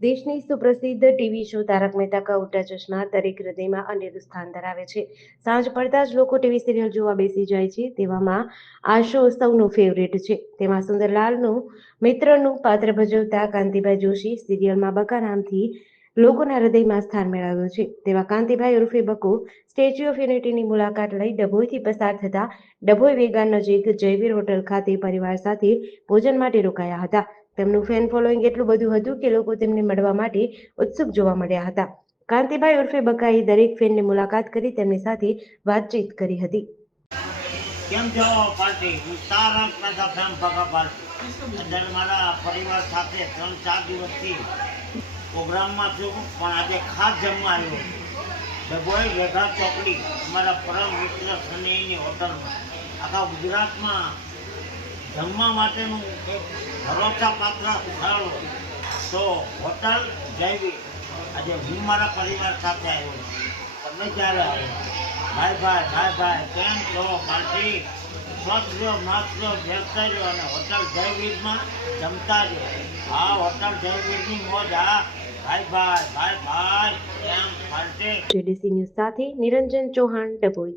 દેશની સુપ્રસિદ્ધ TV show Tarak Mehta કા ઉલ્ટા ચશ્મા દરેક હૃદયમાં અનેરું સ્થાન ધરાવે છે. સાંજ પડતા જ લોકો ટીવી સિરિયલ જોવા બેસી જાય છે. તેવામાં આ શો સૌનું ફેવરેટ છે. તેમાં સુંદરલાલનું મિત્રનું પાત્ર ભજવતા કાંતિભાઈ જોશી સિરિયલમાં બકા નામથી લોકોના હૃદયમાં સ્થાન મેળવ્યું છે. તેવા કાંતિભાઈ ઉર્ફે બકુ સ્ટેચ્યુ ઓફ યુનિટીની મુલાકાત લઈ ડભોઈથી પસાર થતા ડભોઈ વેગાન નજીક જયવીર હોટલ ખાતે પરિવાર સાથે ભોજન માટે રોકાયા હતા. તેમનું ફેન ફોલોઈંગ એટલું બધું હતું કે લોકો તેમને મળવા માટે ઉત્સુક જોવા મળ્યા હતા. કાંતિભાઈ ઉર્ફે બકાએ દરેક ફેનની મુલાકાત કરી તેમની સાથે વાતચીત કરી હતી. કેમ છો પાર્ટી? હું તારક મહેતા ફેમ ભગા પાર્ટી. મારા પરિવાર સાથે ત્રણ ચાર દિવસથી પ્રોગ્રામમાં છું, પણ આજે ખાસ જમવા આવ્યો ડભોઈ વેઘા ચોકડી અમારા પરમ મિત્ર સનીની હોટલમાં આખા ગુજરાતમાં જમવા માટેનું એક ભરોસા પાત્ર ઉઠાડો તો હોટલ જૈવી આજે હું મારા પરિવાર સાથે આવ્યો. તમે ક્યારે આવ્યો? ભાઈ ભાઈ ભાઈ ભાઈ કેમ છો, પાર્ટી? સ્વચ્છ રહ્યો મસ્ત રહ્યો વ્યવસાય રહ્યો અને હોટલ જયવીરમાં જમતા રહ્યો આ હોટલ જયવીરની મોજ આ ભાઈ ભાઈ ભાઈ ભાઈ કેમ, પાર્ટી? જેડીસી ન્યૂઝ સાથે નિરંજન ચૌહાણ ડભોઈ.